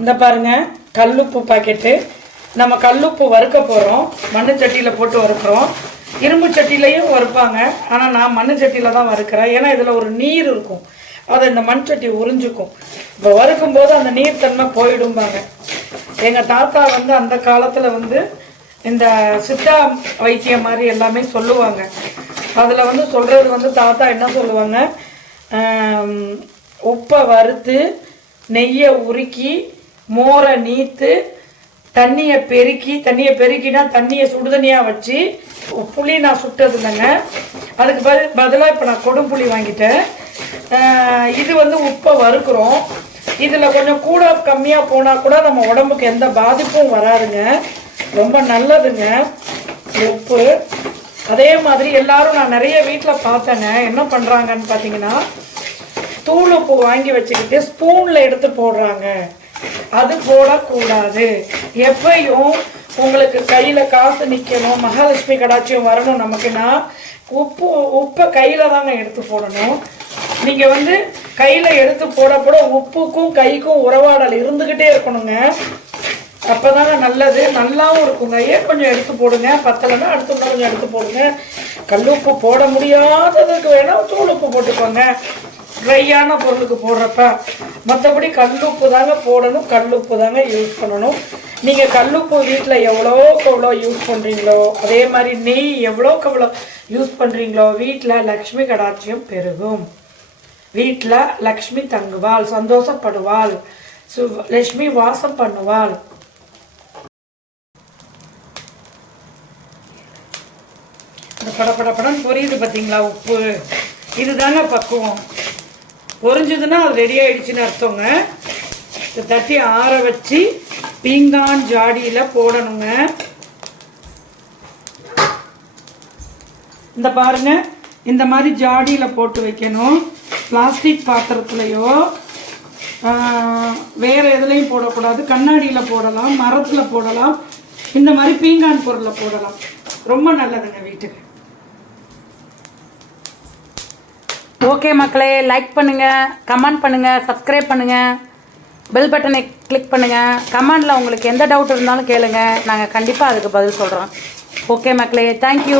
இந்த பாருங்க கல்லுப்பு பாக்கெட்டு. நம்ம கல்லுப்பு வறுக்க போகிறோம் மண்ணு சட்டியில் போட்டு வறுக்கிறோம். இரும்பு சட்டிலையும் வறுப்பாங்க. ஆனால் நான் மண்ணு சட்டியில் தான் வறுக்கிறேன். ஏன்னா இதில் ஒரு நீர் இருக்கும். அதை இந்த மண் சட்டி உறிஞ்சிக்கும். இப்போ வறுக்கும் போது அந்த நீர் தன்மை போயிடும்பாங்க. எங்கள் தாத்தா வந்து அந்த காலத்தில் வந்து இந்த சித்தா வைத்தியம் மாதிரி எல்லாமே சொல்லுவாங்க. அதில் வந்து சொல்கிறது வந்து தாத்தா என்ன சொல்லுவாங்க? உப்பை வறுத்து நெய்யை உருக்கி மோரை நீத்து தண்ணியை பெருக்கி தண்ணியை பெருக்கினா தண்ணியை சுடுதண்ணியாக வச்சு புளி நான் சுட்டது இல்லைங்க. அதுக்கு பதில் பதிலாக இப்போ நான் கொடும்புளி வாங்கிட்டேன். இது வந்து உப்பை வறுக்கிறோம். இதில் கொஞ்சம் கூட கம்மியாக போனால் கூட நம்ம உடம்புக்கு எந்த பாதிப்பும் வராதுங்க. ரொம்ப நல்லதுங்க உப்பு. அதே மாதிரி எல்லாரும் நான் நிறைய வீட்டில் பார்த்தேங்க. என்ன பண்ணுறாங்கன்னு பார்த்தீங்கன்னா தூள் உப்பு வாங்கி வச்சுக்கிட்டு ஸ்பூனில் எடுத்து போடுறாங்க. அது போடக்கூடாது. எப்பையும் உங்களுக்கு கையில் காசு நிற்கணும் மகாலட்சுமி கடாட்சியம் வரணும் நமக்குன்னா உப்பு உப்பை கையில் தாங்க எடுத்து போடணும். நீங்கள் வந்து கையில் எடுத்து போட போட உப்புக்கும் கைக்கும் உறவாடல் இருந்துக்கிட்டே இருக்கணுங்க. அப்போதாங்க நல்லது. நல்லாவும் இருக்குங்க. ஏன் கொஞ்சம் எடுத்து போடுங்க? பத்தலைன்னா அடுத்து கொஞ்சம் எடுத்து போடுங்க. கல்லுப்பு போட முடியாததுக்கு வேணால் தூள் உப்பு போட்டுக்கோங்க. ட்ரையான பொருளுக்கு போடுறப்ப மற்றபடி கல்லுப்பு தாங்க போடணும் கல்லுப்பு தாங்க யூஸ் பண்ணணும். நீங்கள் கல்லுப்பு வீட்டில் எவ்வளோக்கு எவ்வளோ யூஸ் பண்ணுறீங்களோ அதே மாதிரி நெய் எவ்வளோக்கு எவ்வளோ யூஸ் பண்ணுறீங்களோ வீட்டில் லக்ஷ்மி கடாட்சியம் பெருகும். வீட்டில் லக்ஷ்மி தங்குவாள் சந்தோஷப்படுவாள் சு லக்ஷ்மி வாசம் பண்ணுவாள். இந்த பட படம் பொரியுது பார்த்தீங்களா உப்பு? இதுதாங்க பக்குவம். பொறிஞ்சதுன்னா அது ரெடி ஆயிடுச்சுன்னு அர்த்தங்க. இதை தட்டி ஆற வச்சு பீங்கான் ஜாடியில் போடணுங்க. இந்த பாருங்க இந்த மாதிரி ஜாடியில் போட்டு வைக்கணும். பிளாஸ்டிக் பாத்திரத்துலையோ வேறு எதுலேயும் போடக்கூடாது. கண்ணாடியில் போடலாம் மரத்தில் போடலாம். இந்த மாதிரி பீங்கான் பொருளை போடலாம். ரொம்ப நல்லதுங்க வீட்டுக்கு. ஓகே மக்களே லைக் பண்ணுங்கள் கமெண்ட் பண்ணுங்கள் சப்ஸ்கிரைப் பண்ணுங்கள் பெல் பட்டனை கிளிக் பண்ணுங்கள் கமெண்டில் உங்களுக்கு எந்த டவுட் இருந்தாலும் கேளுங்கள் நாங்கள் கண்டிப்பாக அதுக்கு பதில் சொல்கிறோம் ஓகே மக்களே தேங்க்யூ